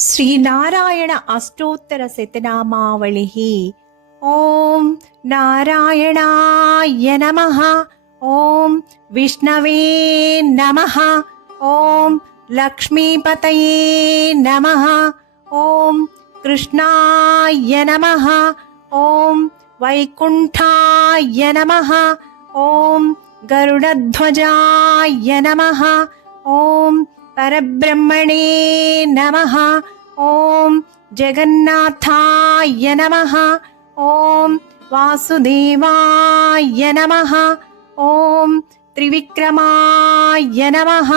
श्रीनारायण अष्टोत्तर शतनामावलिः। ॐ नारायणाय नमः। ॐ विष्णवे नमः। ॐ लक्ष्मीपतये नमः। ॐ कृष्णाय नमः। ॐ वैकुण्ठाय नमः। ॐ गरुडध्वजाय नमः। ॐ परब्रह्मणे नमः। ॐ जगन्नाथाय नमः। ॐ वासुदेवाय नमः। ॐ त्रिविक्रमाय नमः।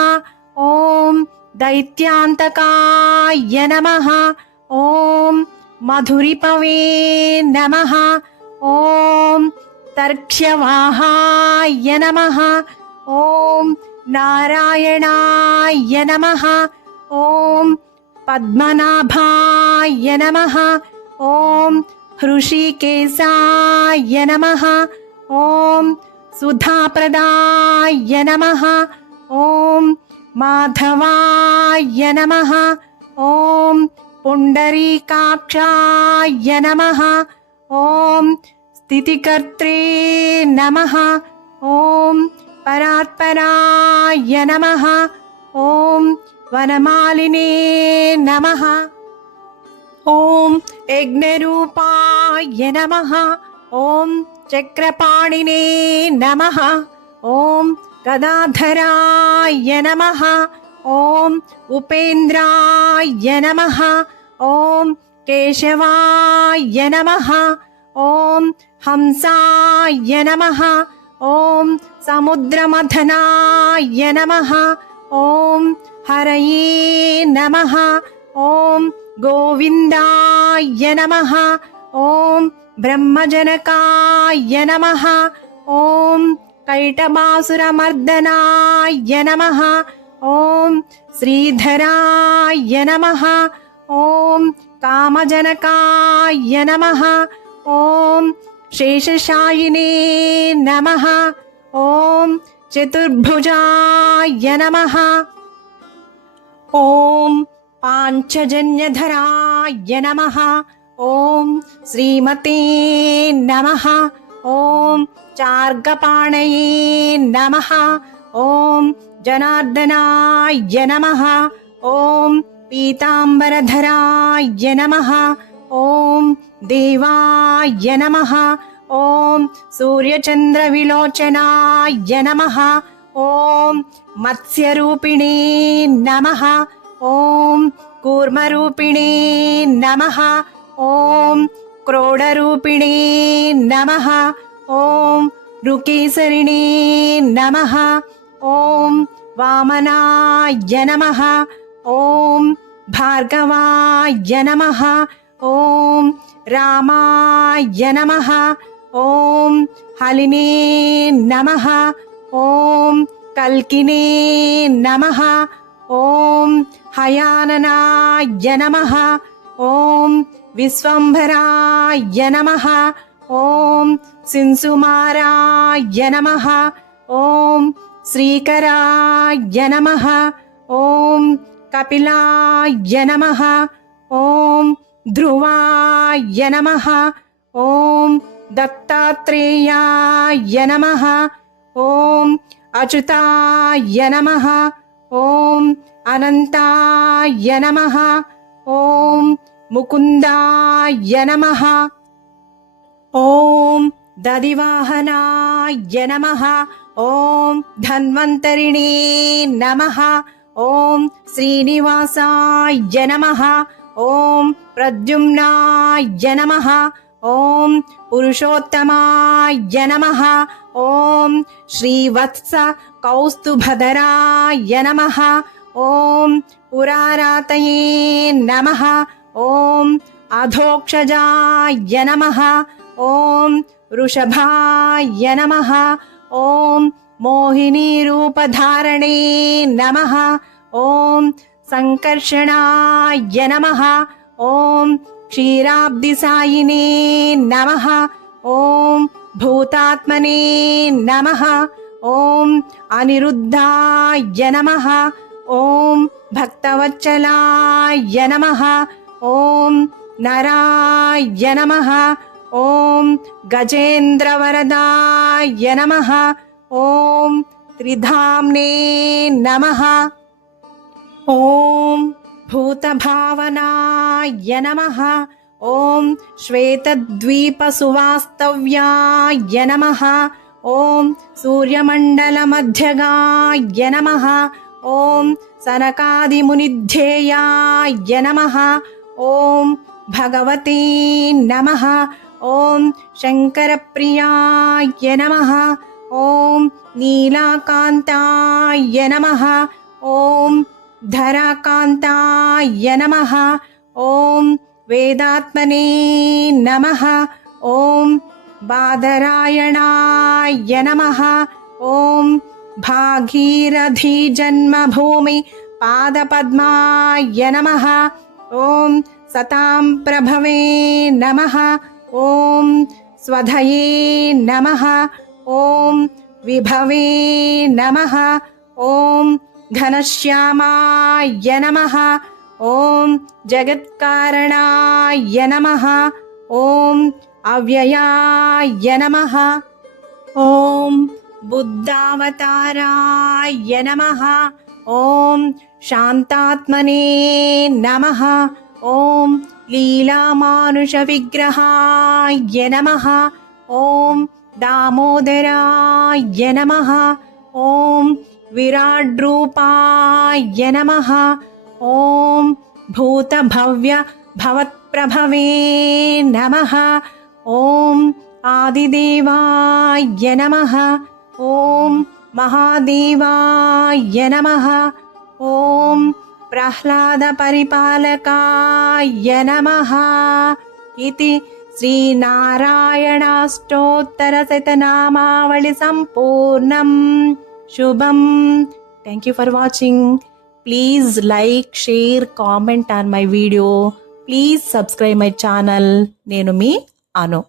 ॐ दैत्यान्तकाय नमः। ॐ मधुरिपवे नमः। ॐ तर्क्ष्यवाहाय नमः। ॐ नारायणाय नमः। ॐ पद्मनाभाय नमः। ॐ हृषीकेशाय नमः। ॐ सुधाप्रदाय नमः। ॐ माधवाय नमः। ॐ पुण्डरीकाक्षाय नमः। ॐ स्थितिकर्त्रे नमः। ॐ परात्पराय नमः। ॐ वनमालिने नमः। ॐ यज्ञरूपाय नमः। ॐ चक्रपाणिने नमः। ॐ गदाधराय नमः। ॐ उपेन्द्राय नमः। ॐ केशवाय नमः। ॐ हंसाय नमः। ॐ समुद्रमथनाय नमः। ॐ हरये नमः। ॐ गोविन्दाय नमः। ॐ ब्रह्मजनकाय नमः। ॐ कैटभासुरमर्दनाय नमः। ॐ श्रीधराय नमः। ॐ कामजनकाय नमः। ॐ शेषशायिने नमः। ॐ चतुर्भुजाय नमः। ॐ पाञ्चजन्यधराय नमः। ॐ श्रीमते नमः। ॐ चार्गपाणये नमः। ॐ जनार्दनाय नमः। ॐ पीताम्बरधराय नमः। ॐ देवाय नमः। ॐ सूर्यचन्द्रविलोचनाय नमः। ॐ मत्स्यरूपिणे नमः। ॐ कूर्मरूपिणे नमः। ॐ क्रोडरूपिणे नमः। ॐ ऋकेसरिणे नमः। ॐ वामनाय नमः। ॐ भार्गवाय नमः। ॐ रामाय नमः। ॐ हलिने नमः। ॐ कल्किने नमः। ॐ हयाननाय नमः। ॐ विश्वम्भराय नमः। ॐ सिंसुमाराय नमः। ॐ श्रीकराय नमः। ॐ कपिलाय नमः। ॐ ध्रुवाय नमः। ॐ दत्तात्रेयाय नमः। ॐ अच्युताय नमः। ॐ अनन्ताय नमः। ॐ मुकुन्दाय नमः। ॐ दधिवाहनाय नमः। ॐ धन्वन्तरिणे नमः। ॐ श्रीनिवासाय नमः। ॐ प्रद्युम्नाय नमः। ॐ पुरुषोत्तमाय नमः। ॐ श्रीवत्स कौस्तुभधराय नमः। ॐ पुरारातये नमः। ॐ अधोक्षजाय नमः। ॐ वृषभाय नमः। ॐ मोहिनीरूपधारणे नमः। ॐ सङ्कर्षणाय नमः। ॐ क्षीराब्धिसायिने नमः। ॐ भूतात्मने नमः। ॐ अनिरुद्धाय नमः। ॐ भक्तवत्सलाय नमः ॐ नराय नमः ॐ गजेन्द्रवरदाय नमः ॐ त्रिधाम्ने नमः ॐ भूतभावनाय नमः ॐ श्वेतद्वीपसुवास्तव्याय नमः ॐ सूर्यमण्डलमध्यगाय नमः ॐ सनकादिमुनिध्येयाय नमः ॐ भगवते नमः ॐ शङ्करप्रियाय नमः ॐ नीलाकान्ताय नमः ॐ धराकान्ताय नमः ॐ वेदात्मने नमः ॐ बादरायणाय नमः ॐ भागीरथी जन्मभूमि पादपद्माय नमः ॐ सतां प्रभवे नमः ॐ स्वधये नमः ॐ विभवे नमः ॐ घनश्यामाय नमः ॐ जगत्कारणाय नमः ॐ अव्ययाय नमः ॐ बुद्धावताराय नमः ॐ शान्तात्मने नमः ॐ लीलामानुषविग्रहाय नमः ॐ दामोदराय नमः ॐ विराड्रूपाय नमः ॐ भूतभव्य भवत्प्रभवे नमः ॐ आदिदेवाय नमः ॐ महादेवाय नमः ॐ प्रह्लादपरिपालकाय नमः इति श्रीनारायणाष्टोत्तरशतनामावळि सम्पूर्णम् शुभम्. Thank you for watching. Please like, share, comment on my video. Please subscribe my channel. నేను మీ అను.